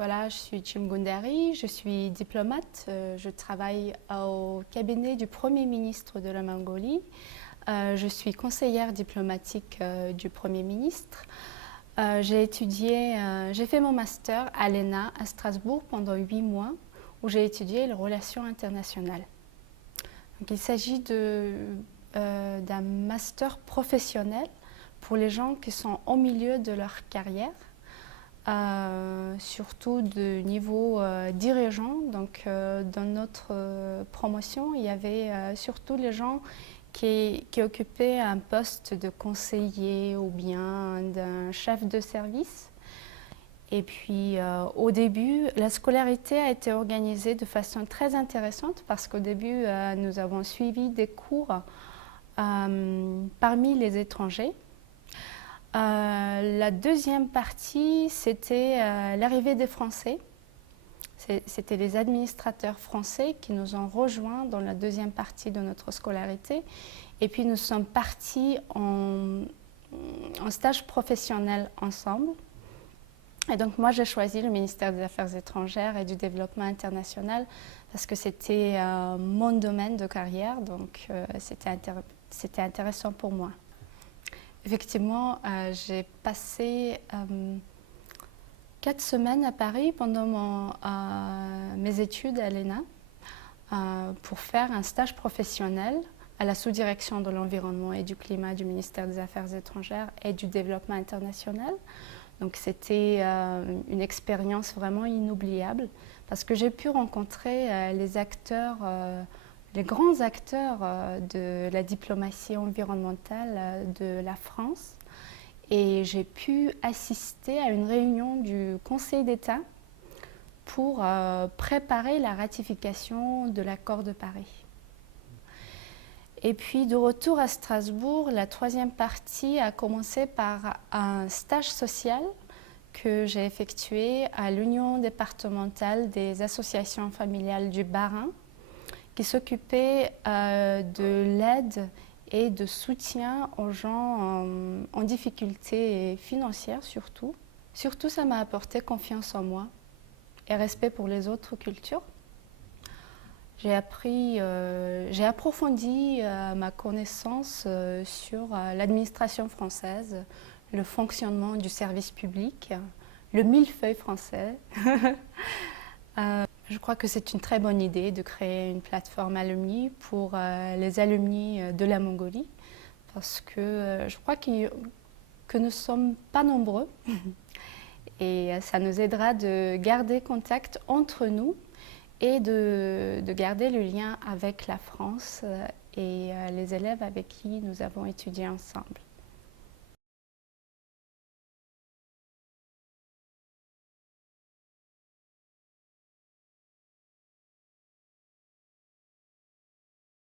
Voilà, je suis Chim Gundari, je suis diplomate. Je travaille au cabinet du Premier ministre de la Mongolie. Je suis conseillère diplomatique du Premier ministre. J'ai fait mon master à l'ENA à Strasbourg pendant 8 mois où j'ai étudié les relations internationales. Donc, il s'agit d'un master professionnel pour les gens qui sont au milieu de leur carrière. Surtout de niveau dirigeant. Donc, dans notre promotion, il y avait surtout les gens qui occupaient un poste de conseiller ou bien d'un chef de service. Et puis, au début, la scolarité a été organisée de façon très intéressante parce qu'au début, nous avons suivi des cours parmi les étrangers. La deuxième partie, c'était l'arrivée des Français. C'était les administrateurs français qui nous ont rejoints dans la deuxième partie de notre scolarité. Et puis nous sommes partis en stage professionnel ensemble. Et donc moi, j'ai choisi le ministère des Affaires étrangères et du Développement international parce que c'était mon domaine de carrière, donc c'était intéressant pour moi. Effectivement, j'ai passé 4 semaines à Paris pendant mes études à l'ENA pour faire un stage professionnel à la sous-direction de l'environnement et du climat du ministère des Affaires étrangères et du Développement international. Donc c'était une expérience vraiment inoubliable parce que j'ai pu rencontrer les acteurs les grands acteurs de la diplomatie environnementale de la France et j'ai pu assister à une réunion du Conseil d'État pour préparer la ratification de l'accord de Paris. Et puis de retour à Strasbourg, la troisième partie a commencé par un stage social que j'ai effectué à l'Union départementale des associations familiales du Bas-Rhin, qui s'occupait de l'aide et de soutien aux gens en difficulté financière surtout. Surtout, ça m'a apporté confiance en moi et respect pour les autres cultures. J'ai approfondi ma connaissance sur l'administration française, le fonctionnement du service public, le millefeuille français. Je crois que c'est une très bonne idée de créer une plateforme alumni pour les alumni de la Mongolie parce que je crois que nous ne sommes pas nombreux et ça nous aidera de garder contact entre nous et de garder le lien avec la France et les élèves avec qui nous avons étudié ensemble.